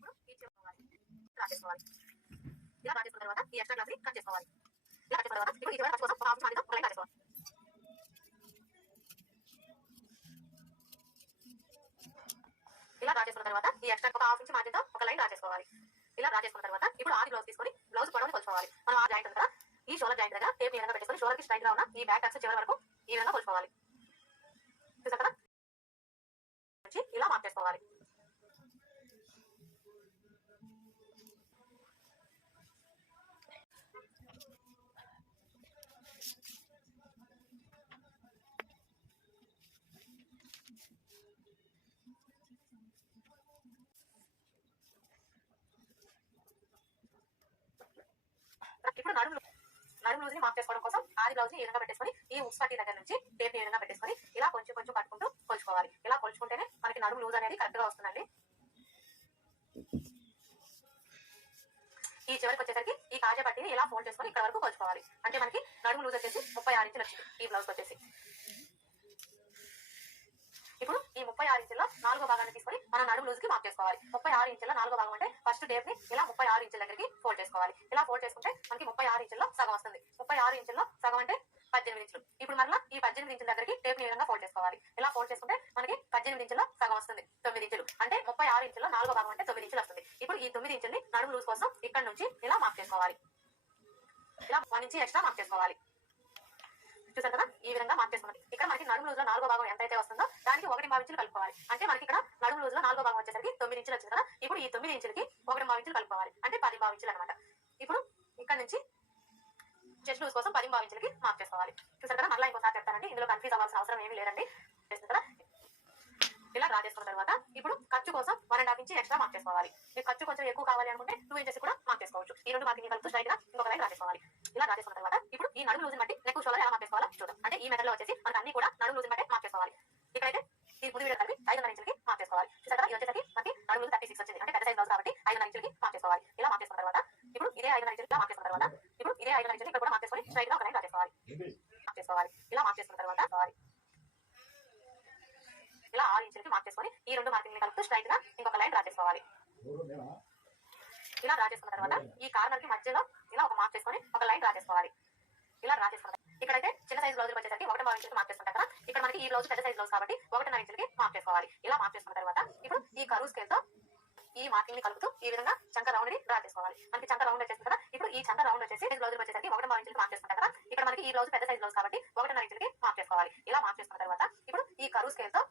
ఇప్పుడు ఈ చేసుకోవాలి డ్రా చేసుకోవాలి. ఇలా డ్రా చేసుకున్న తర్వాత ఈ ఎక్స్ట్రా క్లాస్ ని కట్ చేసుకోవాలి. ఇలా కట్ చేసుకున్న తర్వాత ఇప్పుడు ఈ చివరి ఖర్చు కోసం ఒక హాఫ్ మార్జిన్ ఒక లైన్ డ్రా చేసుకోవాలి. ఇలా డ్రా చేసుకున్న తర్వాత ఈ ఎక్స్ట్రా ఒక హాఫ్ ఇంచ్ మార్జిన్ తో ఒక లైన్ డ్రా చేసుకోవాలి. ఇలా డ్రా చేసుకున్న తర్వాత ఇప్పుడు ఆది బ్లౌజ్ తీసుకొని బ్లౌజ్ పొడవుని కొలుచుకోవాలి. మనం ఆ జాయింట్ దగ్గర ఈ షోల్డర్ జాయింట్ దగ్గర టేప్ ఈ విధంగా పెట్టేసుకొని షోల్డర్ కి స్ట్రైట్ గా ఉన్న ఈ బ్యాక్ టక్స్ చివరి వరకు ఈ విధంగా కొలుచుకోవాలి. చూసారు కదా, ఇలా మార్క్ చేసుకోవాలి. ఇప్పుడు నడుము లూజ్ ని మార్క్ చేసుకోవడం కోసం ఆది బ్లౌజ్ ని ఈ విధంగా పెట్టేసుకొని ఈ ఉక్స్ పట్టి దగ్గర నుంచి టేప్ ఈ విధంగా పెట్టేసుకొని ఇలా కొంచెం కొంచెం కట్టుకుంటూ కొలుచుకోవాలి. ఇలా కొలుచుకుంటేనే మనకి నడుము లూజ్ అనేది కరెక్ట్ గా వస్తుందండి. ఈ చివరికి వచ్చేసరికి ఈ కాజా పట్టిని ఇలా ఫోల్డ్ చేసుకొని ఇక్కడ వరకు కొలుచుకోవాలి. అంటే మనకి నడుము లూజ్ వచ్చేసి 36 ఇంచులు వచ్చింది ఈ బ్లౌజ్ వచ్చేసి. ఇప్పుడు ఈ 36 ఇంచుల 4వ భాగాన్ని తీసుకొని మనం నడుము లూజ్ కి మార్క్ చేసుకోవాలి. 36 ఇంచుల 4వ భాగం అంటే ఫస్ట్ టేప్ ని ఇలా 36 ఇంచుల దగ్గరికి ఫోల్డ్ చేసుకోవాలి. ఇలా ఫోల్డ్ చేసుకుంటే మనకి 36 ఇంచుల్లో సగం వస్తుంది. 36 ఇంచుల్లో సగం అంటే 18 ఇంచులు. ఇప్పుడు మరలా ఈ 18 ఇంచుల దగ్గరికి టేప్ ని విధంగా ఫోల్డ్ చేసుకోవాలి. ఇలా ఫోల్డ్ చేసుకుంటే మనకి 18 ఇంచుల్లో సగం వస్తుంది 9 ఇంచులు. అంటే 36 ఇంచుల 4వ భాగం అంటే 9 ఇంచులు వస్తుంది. ఇప్పుడు ఈ 9 ఇంచుల్ని నడుము లూజ్ కోసం ఇక్కడ నుంచి ఇలా మార్క్ చేసుకోవాలి. ఇలా 1 ఇంచ్ ఎక్స్ట్రా మార్క్ చేసుకోవాలి. చూసారు కదా, ఈ విధంగా మార్క్ చేసుకోవాలి. ఇక్కడ మనకి నడుము లూజ్ లో 4వ భాగం ఎంతైతే వస్తుందో దానికి 1.5 ఇంచులు కలుపుకోవాలి. అంటే మనకి ఇక్కడ నడుము లూజ్ లో 4వ భాగం వచ్చేసరికి 9 ఇంచులు వచ్చింది కదా, ఇప్పుడు ఈ 9 ఇంచులకి 1.5 ఇంచులు కలుపుకోవాలి. అంటే 10.5 ఇంచులు అనమాట. ఇప్పుడు ఇక్కడ నుంచి చెస్ట్ లూజ్ కోసం 10.5 ఇంచులకి మార్క్ చేసుకోవాలి. చూసారు కదా, మళ్ళీ ఇంకోసారి చెప్తానండి, ఇందులో కన్ఫ్యూజ్ అవ్వాల్సిన అవసరం ఏమీ లేదండి. కదా, ఇలా డ్రా చేసుకున్న తర్వాత ఇప్పుడు ఖర్చు కోసం 1.5 ఇంచ్ ఎక్స్ట్రా మార్క్ చేసుకోవాలి. మీకు ఖర్చు కొంచెం ఎక్కువ కావాలి అనుకుంటే 2 ఇంచెస్ కూడా మార్క్ చేసుకోవచ్చు. ఈ రెండు మార్కింగ్ కలుపుతూ స్ట్రైట్ గా ఇంకొక లైన్ డ్రా చేసుకోవాలి. ఇలా డ్రా చేసుకున్న తర్వాత ఇప్పుడు ఈ నడుము లూజ్ బట్టి నెక్ షోల్డర్ ఎలా మార్క్ చేసుకోవాలో చూద్దాం. అంటే ఈ మెథడ్ లో వచ్చేసి మనకి అన్ని కూడా నడుము లూజ్ బట్టి మార్క్ చేసుకోవాలి. ఇక్కడైతే ఈ ముందు వీడియో కలిపి 5.5 ఇంచులకి మార్క్ చేసుకోవాలి. చూసారు కదా, ఇది వచ్చేసరికి మనకి నడుము లూజ్ 36 వచ్చింది. అంటే పెద్ద సైజ్ బ్లౌజ్ కాబట్టి 5.5 ఇంచులకి మార్క్ చేసుకోవాలి. ఇలా మార్క్ చేసుకున్న తర్వాత ఇప్పుడు ఇదే 5.5 ఇంచులకి మార్క్ చేసుకున్న తర్వాత ఇప్పుడు ఇదే 5.5 ఇంచులకి ఇక్కడ కూడా మార్క్ చేసుకొని స్ట్రైట్ గా ఒక లైన్ డ్రా చేసుకోవాలి. ఇలా మార్క్ చేసుకున్న తర్వాత ఇలా 6 ఇంచులకి మార్క్ చేసుకొని ఈ రెండు మార్కింగ్ కలుపుతూ స్ట్రైట్ గా ఇంకొక లైన్ డ్రా చేసుకోవాలి. ఇలా డ్రా చేసుకున్న తర్వాత ఈ కార్నర్ కి మధ్యలో ఇలా ఒక మార్క్ చేసుకొని ఒక లైన్ డ్రా చేసుకోవాలి. ఇలా డ్రా చేసుకున్న ఇక్కడైతే చిన్న సైజ్ బ్లౌజ్ వచ్చేసరికి 1.5 ఇంచులకి మార్క్ చేసుకుంటాం కదా, ఇక్కడ మనకి ఈ బ్లౌజ్ పెద్ద సైజ్ బ్లౌజ్ కాబట్టి 1.5 ఇంచులకి మార్క్ చేసుకోవాలి. ఇలా మార్క్ చేసుకున్న తర్వాత ఇప్పుడు ఈ కరువు స్కేల్ తో ఈ మార్కింగ్ ని కలుపుతూ ఈ విధంగా చంక రౌండ్ ని డ్రా చేసుకోవాలి. మనకి చంక రౌండ్ వచ్చేసింది కదా, ఇప్పుడు ఈ చంక రౌండ్ వచ్చేసి బ్లౌజ్ వచ్చేసరికి 1.5 ఇంచులకి మార్క్ చేసుకుంటాం కదా, ఇక్కడ మనకి ఈ బ్లౌజ్ పెద్ద సైజ్ బ్లౌజ్ కాబట్టి 1.5 ఇంచులకి మార్క్ చేసుకోవాలి. ఇలా మార్క్ చేసుకున్న తర్వాత ఇప్పుడు ఈ కరువు స్కేల్ తో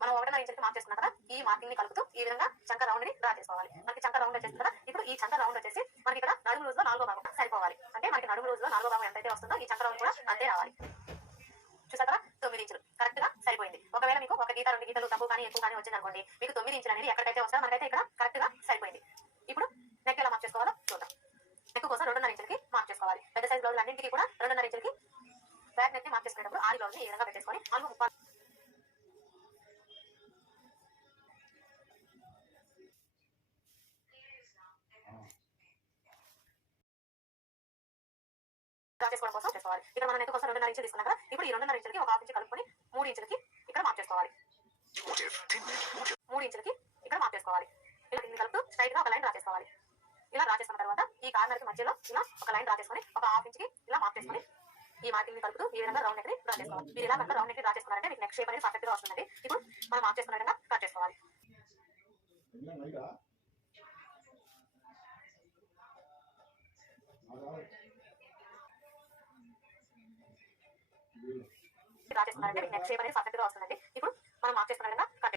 మనం 1.5 ఇంచులకి మార్క్ చేసుకున్నాం కదా, ఈ మార్కింగ్ ని కలుపుతూ ఈ విధంగా చంక రౌండ్ ని డ్రా చేసుకోవాలి. మనకి చంక రౌండ్ వచ్చేసింది కదా, ఇప్పుడు ఈ చంక రౌండ్ వచ్చేసి మనకి ఇక్కడ నడుము లూజ్ లో 4వ భాగం సరిపోవాలి. అంటే మనకి నడుము లూజ్ లో 4వ భాగం ఎంతైతే వస్తుందో ఈ చంక రౌండ్ కూడా అంతే రావాలి. చూసారు కదా, 9 ఇంచులు కరెక్ట్ గా సరిపోయింది. ఒకవేళ మీకు ఒక గీత 2 గీతలు తక్కువ కానీ ఎక్కువ కానీ వచ్చింది అనుకోండి, మీకు 9 ఇంచులు అనేది ఎక్కడికైతే వస్తుందో మనకైతే ఇక్కడ కరెక్ట్ గా సరిపోయింది. ఇప్పుడు నెక్ ఎలా మార్క్ చేసుకోవాలో చూద్దాం. నెక్ కోసం 2.5 ఇంచులకి మార్క్ చేసుకోవాలి. పెద్ద సైజ్ బ్లౌజ్ అన్నింటికి కూడా 2.5 ఇంచులకి బ్యాక్ నెక్ ని మార్క్ చేసుకునేటప్పుడు ఆది బ్లౌజ్ ని ఈ విధంగా పెట్టేసుకొని 4.5 డ్రా చేసుకోవడం కోసం చేసుకోవాలి. ఇక్కడ మనం నెక్ కోసం 2.5 ఇంచులు తీసుకున్నాం కదా, ఇప్పుడు ఈ 2.5 ఇంచులకి ఒక హాఫ్ ఇంచ్ కలుపుకొని 3 ఇంచులకి ఇక్కడ మార్క్ చేసుకోవాలి. 3 ఇంచులకి ఇక్కడ మార్క్ చేసుకోవాలి. ఇలా దీన్ని కలుపుతూ స్ట్రైట్ గా ఒక లైన్ డ్రా చేసుకోవాలి. ఇలా డ్రా చేసుకున్న తర్వాత ఈ కార్నర్ కి మధ్యలో ఇలా ఒక లైన్ డ్రా చేసుకొని ఒక హాఫ్ ఇంచ్ కి ఇలా మార్క్ చేసుకొని ఈ మార్కింగ్ ని కలుపుతూ ఈ విధంగా రౌండ్ నెక్ ని డ్రా చేసుకోవాలి. మీరు ఇలా కనుక రౌండ్ నెక్ ని డ్రా చేసుకున్నారంటే మీకు నెక్ షేప్ అనేది పర్ఫెక్ట్ గా వస్తుంది. ఇప్పుడు మనం మార్క్ చేసుకున్న విధంగా కట్ చేసుకోవాలి. డ్రా చేసుకున్నారంటే మీకు నెక్ షేప్ అనేది పర్ఫెక్ట్ గా వస్తుందండి. ఇప్పుడు మనం మార్క్ చేసుకున్న విధంగా కట్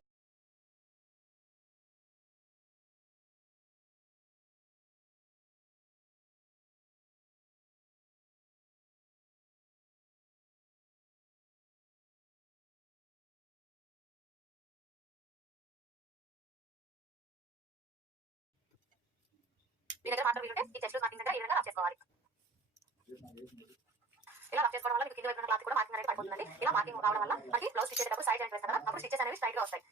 మీ దగ్గర మాత్రం వీలుంటే ఈ చెస్ట్ మార్కింగ్ దగ్గర ఈ విధంగా రఫ్ చేసుకోవాలి. ఇలా రఫ్ చేసుకోవడం వల్ల మీకు కింద వైపున క్లాత్ కూడా మార్కింగ్ అనేది పడిపోతుందండి. ఇలా మార్కింగ్ రావడం వల్ల మనకి బ్లౌజ్ స్టిచ్ చేసేటప్పుడు సైడ్ జాయింట్ వేస్తాం కదా, అప్పుడు స్టిచెస్ అనేవి స్ట్రైట్ గా వస్తాయి.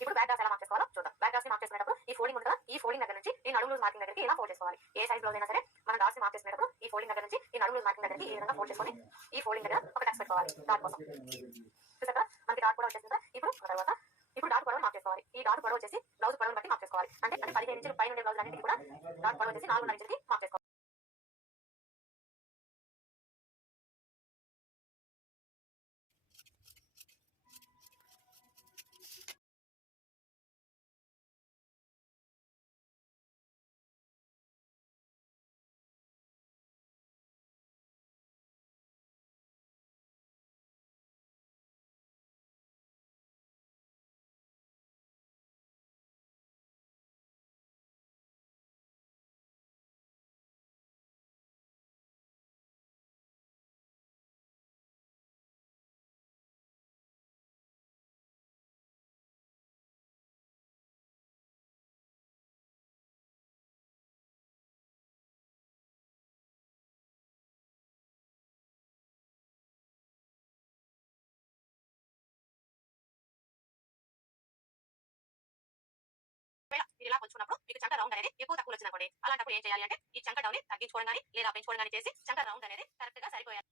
ఇప్పుడు బ్యాక్ డాస్ ఎలా మార్క్ చేసుకోవాలో చూద్దాం. బ్యాక్ డాస్ ని మార్క్ చేసుకునేటప్పుడు ఈ ఫోల్డింగ్ ఉంటుంది కదా, ఈ ఫోల్డింగ్ దగ్గర నుంచి ఈ నడుము లూజ్ మార్కింగ్ దగ్గరికి ఇలా ఫోల్డ్ చేసుకోవాలి. ఏ సైజ్ బ్లౌజ్ అయినా సరే మనం డాస్ ని మార్క్ చేసుకునేటప్పుడు ఈ ఫోల్డింగ్ దగ్గర నుంచి ఈ నడుము లూజ్ మార్కింగ్ దగ్గరికి ఈ విధంగా ఫోల్డ్ చేసుకొని ఈ ఫోల్డింగ్ దగ్గర ఒక టక్స్ పెట్టుకోవాలి డాట్ కోసం. చూసాక మనకి డాట్ కూడా వచ్చేసింది కదా. ఇప్పుడు తర్వాత ఇప్పుడు డాట్ పొడవు మార్క్ చేసుకోవాలి. ఈ డాట్ పొడవు వచ్చేసి బ్లౌజ్ పొడవును బట్టి మార్క్ చేసుకోవాలి. అంటే 15 ఇంచులు పైన ఉండే బ్లౌజ్ అన్నిటికీ కూడా డాట్ పొడవు వచ్చేసి 4.5 ఇంచులకి మార్క్ చేసుకోవాలి. మీరు ఇలా కొంచుకున్నప్పుడు మీకు చంక రౌండ్ అనేది ఎక్కువ తక్కువ వచ్చిందనుకోండి, అలాంటప్పుడు ఏం చేయాలి అంటే ఈ చంక డౌన్ తగ్గించుకోవడం కానీ లేదా పెంచుకోవడం కానీ చేసి చంక రౌండ్ అనేది కరెక్ట్ గా సరిపోయాలి.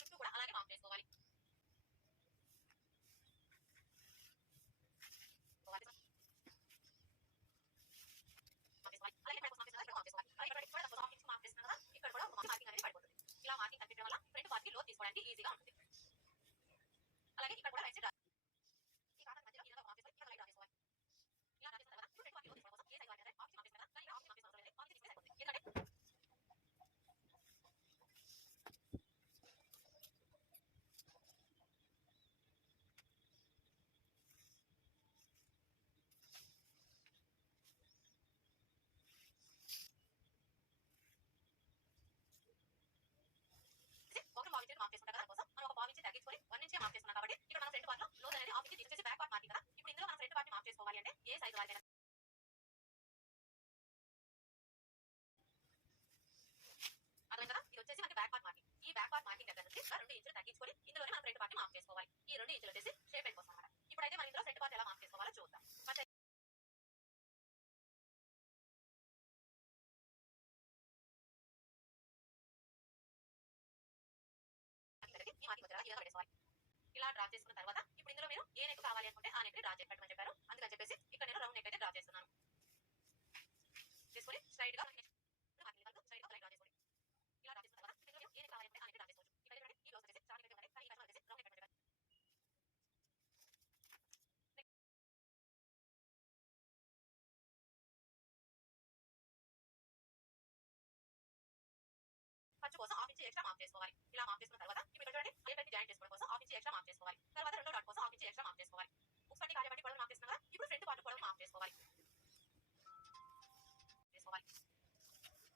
చుట్టూ కూడా అలాగే మార్క్ చేసుకోవాలి. ఇలా మార్కింగ్ కనిపించడం వల్ల ఫ్రంట్ పార్ట్ కి లోతు తీసుకోవడానికి ఈజీగా ఉంటుంది. అలాగే ఇక్కడ కూడా రైట్ సైడ్ ఈ కాటన్ మధ్యలో ఇలా మార్క్ చేసుకొని ఇక్కడ లైట్ డ్రా చేసుకోవాలి. ఇలా డ్రా చేసిన తర్వాత ఫ్రంట్ పార్ట్ లోతు తీసుకోవడం కోసం ఏ సైజ్ వాడినా ఆఫీస్ మార్క్ చేసిన కానీ ఆఫీస్ మార్క్ అవసరం లేదు. ఆఫీస్ తీసుకుంటే సరిపోతుంది. ఎందుకంటే ఒక పావు ఇంచ్ మార్క్ చేసుకుంటాం కదా, దానికోసం మనం ఒక పావు ఇంచ్ తగ్గించుకొని 1 ఇంచ్ మార్క్ చేసుకున్నాం కాబట్టి ఇక్కడ మనం ఫ్రంట్ పార్ట్ లో లోతు అనేది హాఫ్ ఇంచ్ తీసేసి బ్యాక్ పార్ట్ మార్కింగ్ కదా. ఇప్పుడు ఇందులో మనం ఫ్రంట్ పార్ట్ మార్క్ చేసుకోవాలి అంటే ఏ సైజ్ వాడినా అర్థం కదా. ఇది వచ్చేసి మనకి బ్యాక్ పార్ట్ మార్కింగ్. ఈ బ్యాక్ పార్ట్ మార్కింగ్ దగ్గర నుంచి 2 ఇంచులు తగ్గించుకొని ఇందులోనే మనం ఫ్రంట్ పార్ట్ మార్క్ చేసుకోవాలి. ఈ 2 ఇంచులు వచ్చేసి షేప్ కోసం అన్నమాట. ఇప్పుడైతే మనం ఇందులో ఫ్రంట్ పార్ట్ ఎలా మార్క్ చేసుకోవాలో చూద్దాం. ఈ మార్కింగ్ వచ్చేలా ఈ విధంగా పెట్టేసుకోవాలి. ఇలా డ్రా చేసుకున్న తర్వాత ఇప్పుడు ఇందులో మీరు ఏ నెక్ కావాలి అనుకుంటే ఆ నెక్ డ్రా చేసి పెట్టమని చెప్పారు. అందుకని చెప్పేసి ఇక్కడ నేను రౌండ్ నెక్ అయితే డ్రా చేస్తున్నాను. చేసుకొని స్ట్రైట్ గా స్ట్రైట్ గా డ్రా చేసుకోండి. ఇలా డ్రా చేసుకున్న తర్వాత ఇందులో ఏ నెక్ కావాలి అంటే ఆ నెక్ డ్రా చేసుకోవచ్చు. ఇక్కడ ఈ బ్లౌజ్ వచ్చేసి స్టార్టింగ్ అయితే కానీ ఈ వచ్చేసి రౌండ్ నెక్ పెట్టమని చెప్పారు. ఖర్చు కోసం హాఫ్ ఇంచ్ ఎక్స్ట్రా మార్క్ చేసుకోవాలి. ఇలా మార్క్ చేసుకున్న తర్వాత ఇప్పుడు ఇక్కడ చూడండి ఏ పెట్టి జాయిన్ చేసుకోవడం కోసం హాఫ్ ఇంచ్ ఎక్స్ట్రా మార్క్ చేసుకోవాలి. తర్వాత రెండో డాట్ కోసం హాఫ్ ఇంచ్ ఎక్స్ట్రా మార్క్ చేసుకోవాలి. ఒకసారి కాజా పట్టి పొడవు మార్క్ చేసుకున్నా కదా, ఇప్పుడు ఫ్రంట్ పార్ట్ పొడవు మార్క్ చేసుకోవాలి.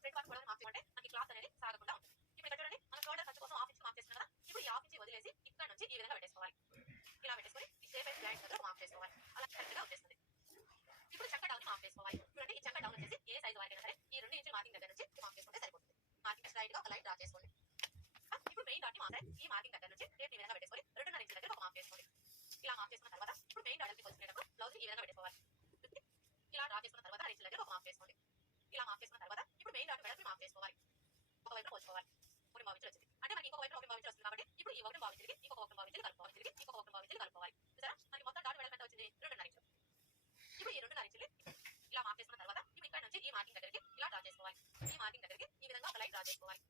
ఫ్రంట్ పార్ట్ పొడవు మార్క్ చేసుకుంటే మనకి క్లాత్ అనేది సాగకుండా ఉంటుంది. ఇప్పుడు ఇక్కడ చూడండి మన షోల్డర్ ఖర్చు కోసం హాఫ్ ఇంచ్ మార్క్ చేసుకున్నా కదా, ఇప్పుడు ఈ హాఫ్ ఇంచ్ వదిలేసి ఇక్కడ నుంచి ఈ విధంగా పెట్టేసుకోవాలి. ఇలా పెట్టేసుకొని ఈ షేప్ అయితే జాయిన్ దగ్గర మార్క్ చేసుకోవాలి. అలా కరెక్ట్ గా వచ్చేస్తుంది. ఇప్పుడు చక్క డౌన్ మార్క్ చేసుకోవాలి. చూడండి ఈ చక్క డౌన్ వచ్చేసి ఏ సైజ్ వాడినా సరే ఈ 2 ఇంచుల మార్కింగ్ దగ్గర నుంచి మార్క్ చేసుకుంటే సరిపోతుంది. మార్కింగ్ స్ట్రైట్ గా ఒక లైన్ డ్రా చేసుకోండి. ఇప్పుడు మెయిన్ డాట్ ని మార్క్ ఈ మార్కింగ్ దగ్గర నుంచి టేప్ ఈ విధంగా పెట్టేసుకొని 2.5 ఇంచుల దగ్గర ఒక మార్క్ చేసుకోండి. ఇలా మార్క్ చేసుకున్న తర్వాత ఇప్పుడు మెయిన్ డాట్ కి వచ్చేటప్పుడు బ్లౌజ్ ఈ విధంగా పెట్టుకోవాలి. ఇలా డ్రా చేసుకున్న తర్వాత 2 ఇంచుల దగ్గర ఒక మార్క్ చేసుకోండి. ఇలా మార్క్ చేసుకున్న తర్వాత ఇప్పుడు మెయిన్ డాట్ వెడల్పు మార్క్ చేసుకోవాలి. ఒక వైపు పోల్చుకోవాలి. 1.5 ఇంచులు వచ్చింది అంటే మనకి ఇంకో వైపు 1.5 ఇంచులు వస్తుంది కాబట్టి ఇప్పుడు ఈ 1.5 ఇంచులకి ఇంకొక 1.5 ఇంచులు కలుపుకోవాలి. ఇంకొక 1.5 ఇంచులు కలుపుకోవాలి. చూసారా మనకి మొత్తం డాట్ వెడల్పు ఎంత వచ్చింది? 2.5 ఇంచులు. ఇప్పుడు ఈ 2.5 ఇంచులు ఇలా మార్క్ చేసుకున్న తర్వాత ఇప్పుడు ఇక్కడ నుంచి ఈ మార్కింగ్ దగ్గరికి ఇలా డ్రా చేసుకోవాలి. ఈ మార్కింగ్ దగ్గరికి ఈ విధంగా ఒక లైన్ డ్రా చేసుకోవాలి.